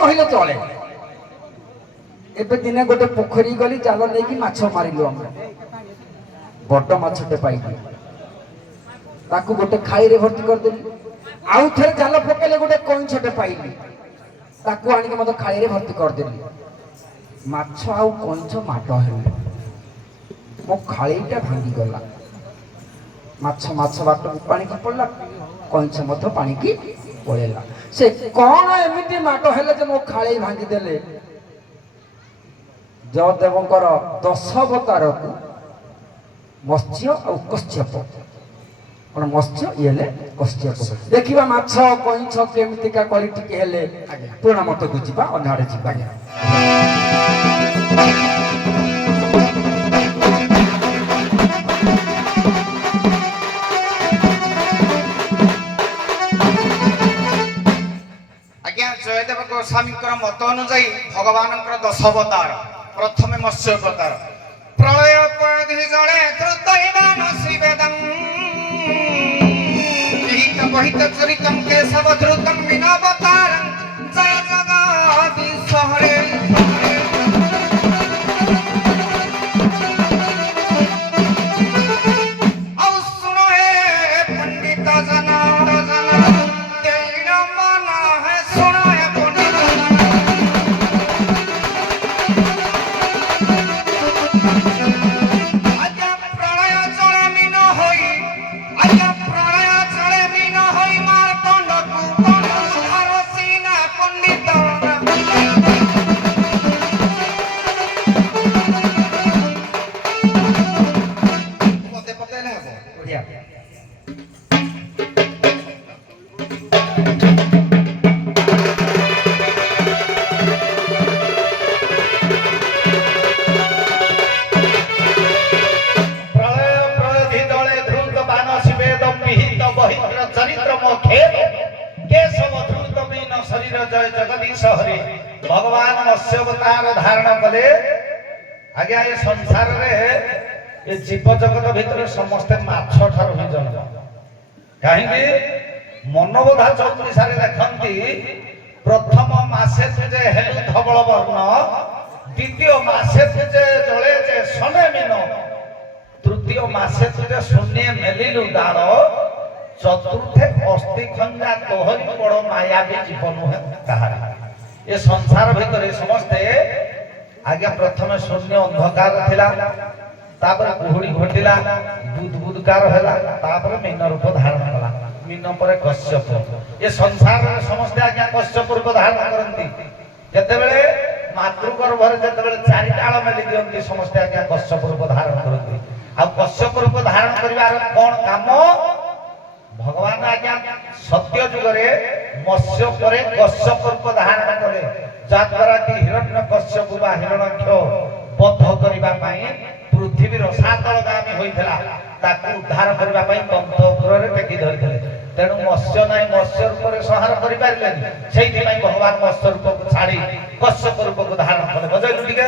कहले चले एबे दिने गोटे पोखरी गली जाल नहीं माछ मारिलु हम बड़ माछटे पाइली ताकू गोटे खाई रे भर्ती कर देली आउ थे जाल पकेले गोटे कईछटे पाइली ताकू आनिक मत खाई रे भर्ती कर देली माछ आउ कईछ माट हेले मो खाईटा भांगी गला माछ माछ बाट पानी की पड़ला कईछ मत पानी की पड़ेला से कौन एमिति माट हेले जे मो खाई भांगी देले जयदेवंकर 10 अवतार को मत्स्य और कश्यप कौन मत्स्य ये कश्यप देखा माछ कईछ केमितिका क्वालिटी के हेले पुराण मत को जीवा अन्य जीवा आज्ञा जयदेव गोस्वामी मत अनुजाई भगवान 10 अवतार प्रथमे मत्स्य अवतार प्रलय पदि जले कृतैवान शिवेदं निहित बहित चरितं केशव धृतं विनावतारं जय जगदीश हरे औ सुनो हे पंडित जना तेरा मन है सुनो हे पंडित जय जगदीश हरि भगवान मत्स्य अवतार धारण कले आज्ञा ये संसार रे ये जीव जगत भितर समस्ते माछ ठार ही जन्म कहीं मनोबोधा 34 सारे देखती प्रथम मासे तुझे हेलु धवल वर्ण द्वितीय मासे तुझे जले जे सने मीन तृतीय मासे तुझे शून्य मेलिलु दाड़ चतुर्थे अस्थि खंजा तोहरी बड़ मायावी जीवन है कहार ये संसार भितर समस्ते आज्ञा प्रथम शून्य अंधकार थिला तापर कुहुड़ी घटिला दूध बुदकार हैला तापर मीन रूप धारण कला मीन पर कश्यप ये संसार समस्ते आज्ञा कश्यप रूप धारण करंती जेतेबेले मातृ गर्भरे जेतेबेले चारि डाल मेली दियंती समस्ते आज्ञा कश्यप रूप धारण करंती आ कश्यप रूप धारण करिवार कोन काम भगवान आज्ञा सत्य जुगरे मत्स्य परे कश्यप रूप धारण कले जाद्वारा कि हिरण्य कश्यप बा हिरण्यक्ष बद्ध करिबा पई पृथ्वीर सातलगामी होइथला ताकू उद्धार करिबा पई तंतपुर रे टेकी धरिथले तेनु मत्स्य नै मत्स्य रूप रे संहार करि पारिलेनी सेहि पई भगवान मत्स्य रूप को छाडी कश्यप रूप को धारण कले बजैलु टिके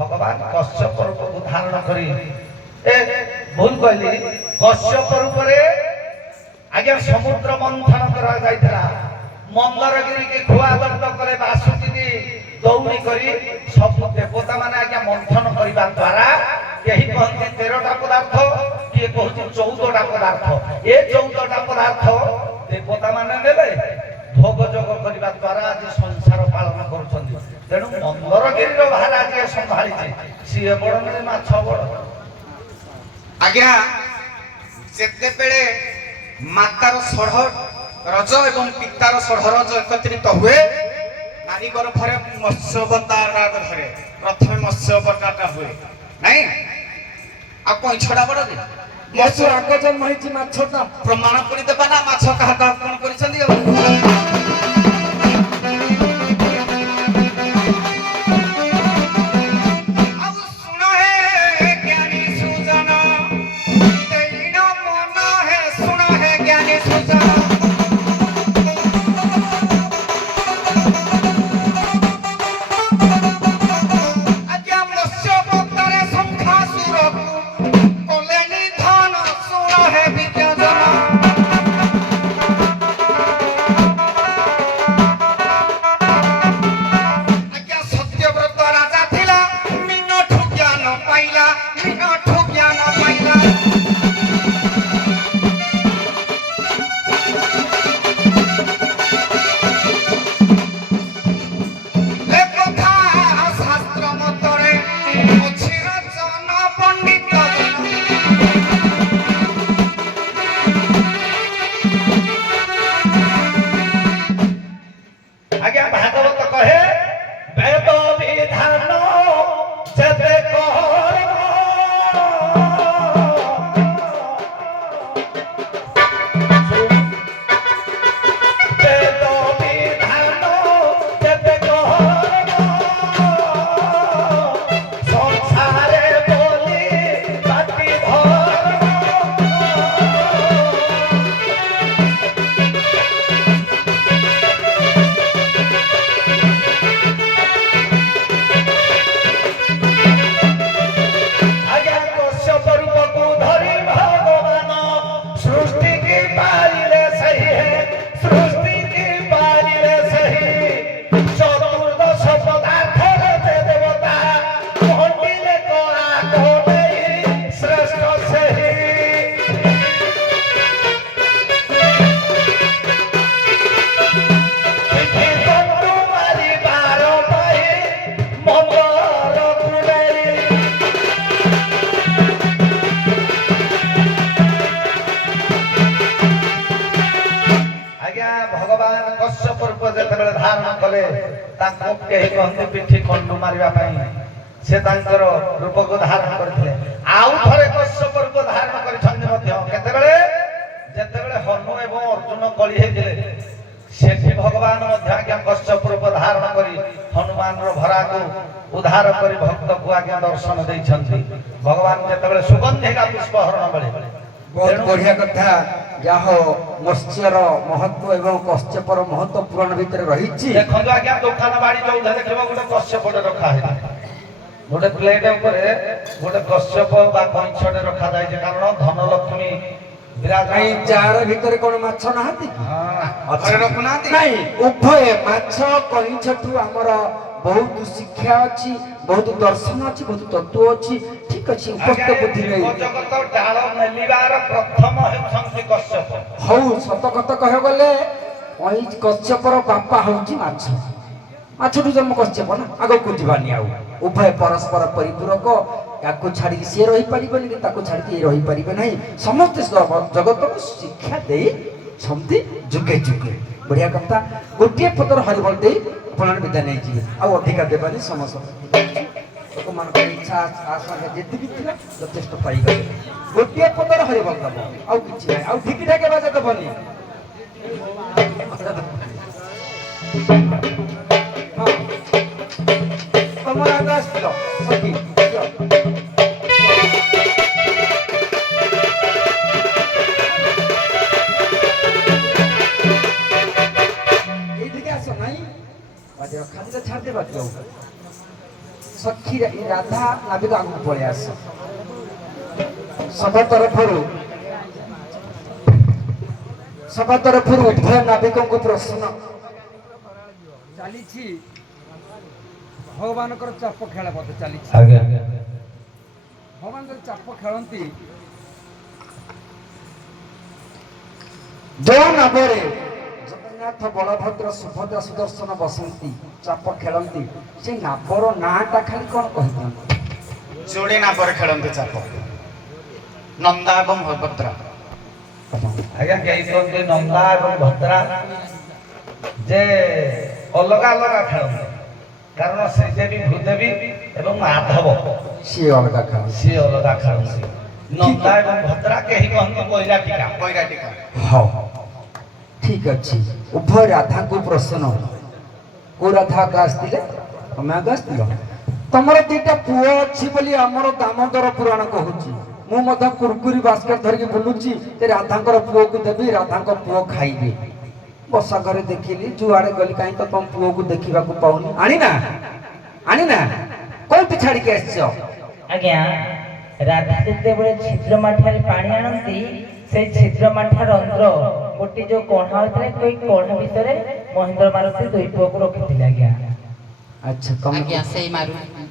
भगवान कश्यप रूप को धारण करी ए भूल कहली कश्यप रूप रे ଆଜ୍ଞା ସମୁଦ୍ର ମନ୍ଥନ କରାଯାଇଥିଲା। ମନ୍ଦରଗିରିକି ଖୁଆ ଦଣ୍ଡ କଲେ ବାସୁକି ଦୌଡ଼ି କରି ସବୁ ଦେବତା ମାନେ ଆଜ୍ଞା ମନ୍ଥନ କରିବା ଦ୍ୱାରା କେହି କହନ୍ତି 13ଟା ପଦାର୍ଥ, କିଏ କହୁଛି 14ଟା ପଦାର୍ଥ। ଏ 14ଟା ପଦାର୍ଥ ଦେବତା ମାନେ ନେଲେ ଭୋଗ ଯୋଗ କରିବା ଦ୍ୱାରା ଆଜି ସଂସାର ପାଳନ କରୁଛନ୍ତି। ତେଣୁ ମନ୍ଦରଗିରିର ଭାର ଆଜି ସମ୍ଭାଳିଛି, ସିଏ ବଡ଼ ନୁହେଁ ମାଛ ବଡ଼। ଆଜ୍ଞା ଯେତେବେଳେ ମାତାର ଷଢ଼ ରଜ ଏବଂ ପିତାର ଷଢ଼ ରଜ ଏକତ୍ରିତ ହୁଏ, ନାରୀ ଗର୍ଭରେ ମତ୍ସ୍ୟ ଅବତାରଟା ଧରେ। ପ୍ରଥମେ ମତ୍ସ୍ୟ ଅବତାରଟା ହୁଏ ନାଇଁ, ଆଉ କଇଁଛଟା ବଡ ଯେ ମତ୍ସ୍ୟ ଆଗ ଜନ୍ମ ହେଇଛି ମାଛଟା। ପ୍ରମାଣ କରି ଦେବା ନା ମାଛ କାହାକୁ କଣ କରିଛନ୍ତି ଆଉ। ଆଜ୍ଞା ଭାଗବତ କହେ ବେଦ ବିଧାନ ଯେତେ କର୍ମ ବେଦ ବିଧାନ ଯେତେ କର୍ମ ସଂସାରେ ବୋଲି ବାଟି ଧର୍ମ। ଭଗବାନ କଶ୍ୟପ ରୂପ ଯେତେବେଳେ ଧାରଣ କଲେ, ତାଙ୍କୁ କେହି କହନ୍ତି ପିଠି କଣ୍ଡୁ ମାରିବା ପାଇଁ ସେ ତାଙ୍କର ରୂପକୁ ଧାରଣ କରିଥିଲେ। ଆଉ ଥରେ କଶ୍ୟପ ରୂପ ଧାରଣ କରିଛନ୍ତି ମଧ୍ୟ କେତେବେଳେ, ଯେତେବେଳେ ହନୁ ଏବଂ ଅର୍ଜୁନ କଳି ହେଇଥିଲେ, ସେଠି ଭଗବାନ ମଧ୍ୟ ଆଜ୍ଞା କଶ୍ୟପ ରୂପ ଧାରଣ କରି ହନୁମାନର ଭରାକୁ ଉଦ୍ଧାର କରି ଭକ୍ତକୁ ଆଜ୍ଞା ଦର୍ଶନ ଦେଇଛନ୍ତି। ଭଗବାନ ଯେତେବେଳେ ସୁଗନ୍ଧିକା ପୁଷ୍ପ ହରଣ ବେଳେ ବହୁତ ବଢିଆ କଥା। ଯାହା ମତ୍ସ୍ୟର ମହତ୍ଵ ଏବଂ କଶ୍ୟପର ମହତ୍ଵ ପୁରାଣ ଭିତରେ ରହିଛି। ଦେଖନ୍ତୁ ଆଜ୍ଞା ଦୋକାନ ବାଡି ଯୋଉଠି ଦେଖିବ ଗୋଟେ କଶ୍ୟପଟେ ରଖା ହେଇଛି, ଗୋଟେ ପ୍ଲେଟ ଉପରେ ଗୋଟେ କଶ୍ୟପ ବା କଇଁଛଟେ ରଖାଯାଇଛି। କାରଣ ଧନଲକ୍ଷ୍ମୀ କାଇଁ ଯାର ଭିତରେ କଣ ମାଛ ନାହାନ୍ତି? ଘରେ ରଖୁନାହାନ୍ତି ନାଇଁ, ଉଭୟ ମାଛ କଇଁଛଠୁ ଆମର ବହୁତ ଶିକ୍ଷା ଅଛି, ବହୁତ ଦର୍ଶନ ଅଛି, ବହୁତ ତତ୍ତ୍ୱ ଅଛି। ଠିକ ଅଛି, ଉପସ୍ଥ ବୁଦ୍ଧି ନେଇ ଜଗତ ଡାଳ ମେଲିବାର ପ୍ରଥମ ହେଉଛନ୍ତି କଶ୍ୟପ। ହଉ ସତ କଥା କହିବାକୁ ଗଲେ କଶ୍ୟପର ବାପା ହଉଛି ମାଛ। ମାଛଠୁ ଜନ୍ମ କଶ୍ୟପ ନା, ଆଗକୁ ଯିବାନି। ଆଉ ଉଭୟ ପରସ୍ପର ପରିପୂରକ। ୟାକୁ ଛାଡ଼ିକି ସିଏ ରହିପାରିବନି, କି ତାକୁ ଛାଡ଼ିକି ଇଏ ରହିପାରିବେ ନାହିଁ। ସମସ୍ତେ ଜଗତକୁ ଶିକ୍ଷା ଦେଇଛନ୍ତି ଯୁଗେ ଯୁଗେ। ବଢିଆ କଥା। ଗୋଟିଏ ପଦର ହରିବୋଲ ଦେଇ ଆପଣ ବିଦାୟ ନେଇଯିବେ, ଆଉ ଅଧିକା ଦେବାନି। ସମସ୍ତଙ୍କ ଲୋକମାନଙ୍କର ଇଚ୍ଛା ଆଶଙ୍କା ଯେତିକି ଥିଲା ଯଥେଷ୍ଟ ପାଇଗଲେ। ଗୋଟିଏ ପଦର ହରିବୋଲ ଦବ, ଆଉ କିଛି ନାହିଁ। ଆଉ ଢିକି ଢାକେ ବାଜା ଦେବନି। ତମର ଆଗ ଆସିଥିଲ ସଖୀ, ଖାଲିରେ ଛାଡି ଦେବା ସଖୀ ରାଧା ନାବିକ ଆଗକୁ ପଳେଇ ଆସ। ସଭା ତରଫରୁ ସଭା ତରଫରୁ ଉଭୟ ନାବିକଙ୍କୁ ପ୍ରଶ୍ନ ଚାଲିଛି ଭଗବାନଙ୍କର ଚାପ ଖେଳ ବୋଧେ ଚାଲିଛି। ଆଜ୍ଞା ଭଗବାନ ଯଦି ଚାପ ଖେଳନ୍ତି ଯୋଉ ନାବରେ ଜଗନ୍ନାଥ ବଳଭଦ୍ର ସୁଭଦ୍ରା ସୁଦର୍ଶନ ବସନ୍ତି ଚାପ ଖେଳନ୍ତି ସେଇ ନାବର ନାଁଟା ଖାଲି କଣ କହିଦିଅନ୍ତି? ଯୋଡେ ନାବରେ ଖେଳନ୍ତି ଚାପ, ନନ୍ଦା ଏବଂ ଭଦ୍ରା। ଆଜ୍ଞା କେହି କହନ୍ତି ନନ୍ଦା ଏବଂ ଭଦ୍ରା, ଯେ ଅଲଗା ଅଲଗା ଖେଳନ୍ତି କାରଣ ଶ୍ରୀଦେବୀ ଭୂଦେବୀ ଏବଂ ମାଧବ ସିଏ ଅଲଗା ଖେଳ। ସିଏ ଅଲଗା ଖେଳନ୍ତି। ନନ୍ଦା ଏବଂ ଭଦ୍ରା କେହି କହନ୍ତି ବୈରାଟିକା। ବୈରାଟିକା। ହଉ ଠିକ ଅଛି। ଉଭୟ ରାଧାଙ୍କୁ ପ୍ରଶ୍ନ କୋଉ ରାଧା ଆଗ ଆସିଥିଲେ? ତମେ ଆଗ ଆସିଥିଲ। ତମର ଦିଟା ପୁଅ ଅଛି ବୋଲି ଆମର ଦାମୋଦର ପୁରାଣ କହୁଛି। ମୁଁ ମଧ୍ୟ କୁରକୁରି ବାସ୍କେଟ ଧରିକି ବୁଲୁଛି ଯେ ରାଧାଙ୍କର ପୁଅକୁ ଦେବି, ରାଧାଙ୍କ ପୁଅ ଖାଇବେ। ବସା ଘରେ ଦେଖିଲି, ଯୁଆଡେ ଗଲି କାହିଁ ତ ତମ ପୁଅକୁ ଦେଖିବାକୁ ପାଉନି। ଆଣିନା ଆଣିନା କୋଉଠି ଛାଡିକି ଆସିଛ? ଆଜ୍ଞା, ରାଧା ଯେତେବେଳେ ଛିଦ୍ର ମାଠିଆରେ ପାଣି ଆଣନ୍ତି ସେଇ ଛିଦ୍ର ମାଠିଆ ରନ୍ଧ୍ର ଗୋଟି ଯୋଉ କଢା ହୋଇଥିଲା ସେଇ କଢା ଭିତରେ ମହେନ୍ଦ୍ର ମାରୁତି ଦୁଇ ପୁଅକୁ ରଖିଥିଲେ। ଆଜ୍ଞା ଆଚ୍ଛା ତମେ ଆଜ୍ଞା ସେଇ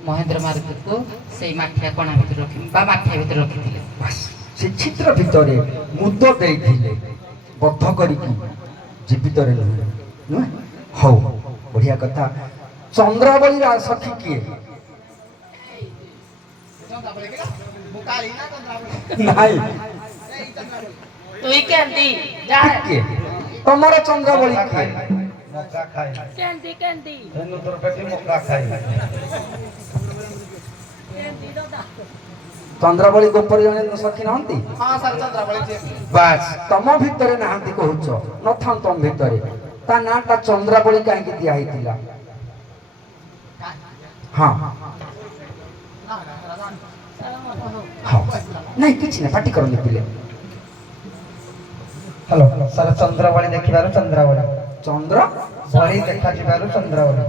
ମହେନ୍ଦ୍ର ମାରୁତିକୁ ସେଇ ମାଠିଆ କଣା ଭିତରେ ବା ମାଠିଆ ଭିତରେ ରଖିଥିଲେ। ସେ ଚିତ୍ର ଭିତରେ ମୁଦ ଦେଇଥିଲେ ବଦ୍ଧ କରିକି, ଜୀବିତରେ ନୁହେଁ ନୁହେଁ। ହଉ ବଢିଆ କଥା। ଚନ୍ଦ୍ରାବଳୀ ସଖୀ କିଏ? ନାଇଁ ତୁଇ କେନ୍ତି ଯା କିଏ? ତମର ଚନ୍ଦ୍ରାବଳୀ କିଏ? ମକା ଖାଇ କେନ୍ତି କେନ୍ତି ନୂତନ ପେଟି ମକା ଖାଇ ଚନ୍ଦ୍ରାବଳୀ ଗୋପରେ ଜଣେ ସଖୀ ନାହାନ୍ତି? ହଁ ସାର୍ ଚନ୍ଦ୍ରାବଳୀ ଯିଏ। ବାସ୍ ତମ ଭିତରେ ନାହାନ୍ତି କହୁଛ, ନଥାଉ ତମ ଭିତରେ। ତା ନାଁଟା ଚନ୍ଦ୍ରାବଳୀ କାହିଁକି ଦିଆ ହେଇଥିଲା? ହଁ ହଁ ନାଇଁ କିଛି ନାହିଁ, ପାଟି କରନି ପିଲେ। ହ୍ୟାଲୋ ସାର୍, ଚନ୍ଦ୍ରାବଳୀ ଦେଖିବାରୁ ଚନ୍ଦ୍ରାବଳୀ, ଚନ୍ଦ୍ର ବଳି ଦେଖାଯିବାରୁ ଚନ୍ଦ୍ରାବଳୀ।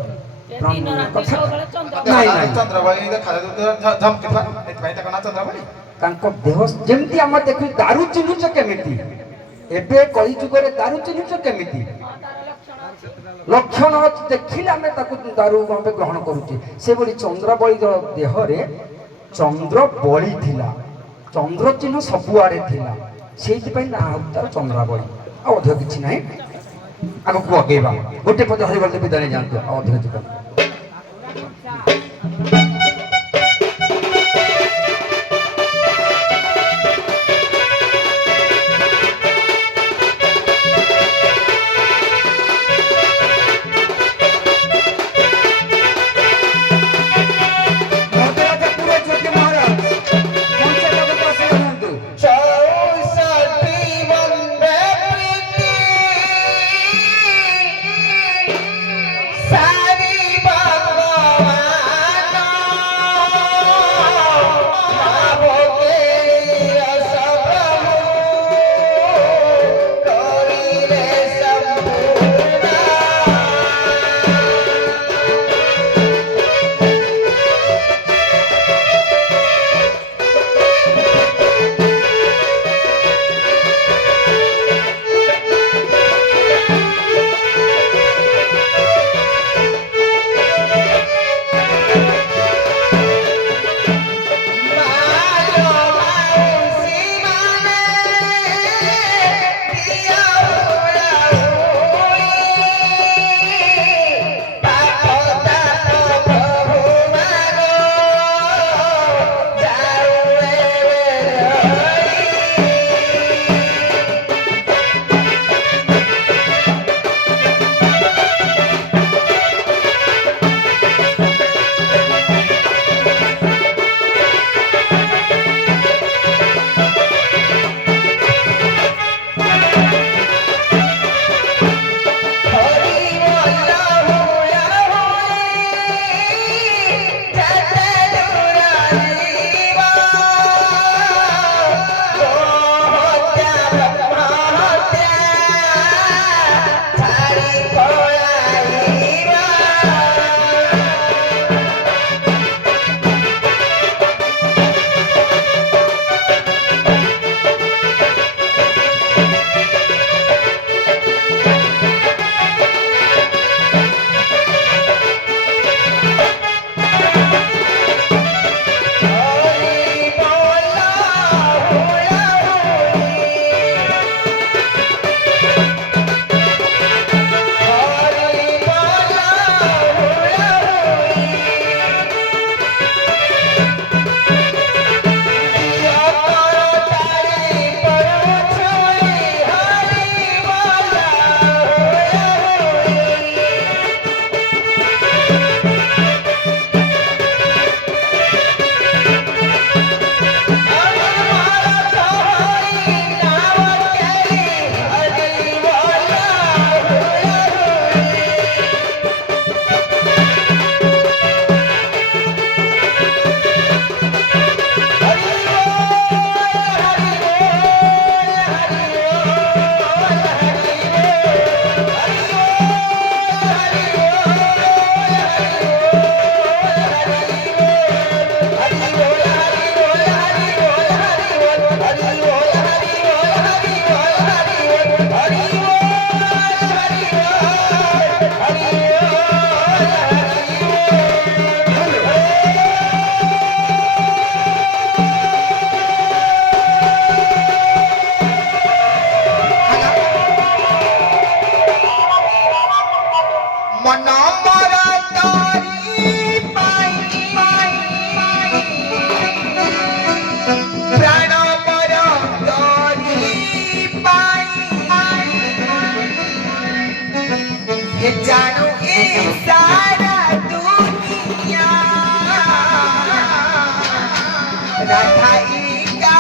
ଦିନ ରାତି ସବୁବେଳେ ଚନ୍ଦ୍ର ନାଇଁ, ନାଇଁ। ଚନ୍ଦ୍ରାବଳୀ ଦେଖାଯାଉଥିବା ଝମକିଥିବା, ଏଥିପାଇଁ ତାଙ୍କ ନାଁ ଚନ୍ଦ୍ରାବଳୀ। ତାଙ୍କ ଦେହ ଯେମିତି ଆମେ ଦେଖୁ। ଦାରୁ ଚିହ୍ନୁଛ କେମିତି? ଏବେ କଳି ଯୁଗରେ ଦାରୁ ଚିହ୍ନୁଛ କେମିତି? ଲକ୍ଷଣ ଅଛି, ଦେଖିଲେ ଆମେ ତାକୁ ଦାରୁ ଭାବେ ଗ୍ରହଣ କରୁଛେ। ସେଭଳି ଚନ୍ଦ୍ରାବଳୀର ଦେହରେ ଚନ୍ଦ୍ର ବଳି ଥିଲା, ଚନ୍ଦ୍ର ଚିହ୍ନ ସବୁଆଡେ ଥିଲା, ସେଇଥିପାଇଁ ନା ତାର ଚନ୍ଦ୍ରାବଳୀ। ଆଉ ଅଧିକ କିଛି ନାହିଁ। ଆଗକୁ ଅଗେଇବା। ଗୋଟେ ପଦ ହରିବଲ ବିଦାୟ ଯାଆନ୍ତୁ, ଆଉ ଅଧିକ ଯିବା। सारी जानू ये सारा दुनिया राधा का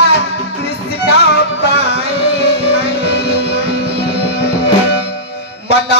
कृष्ण पाए मना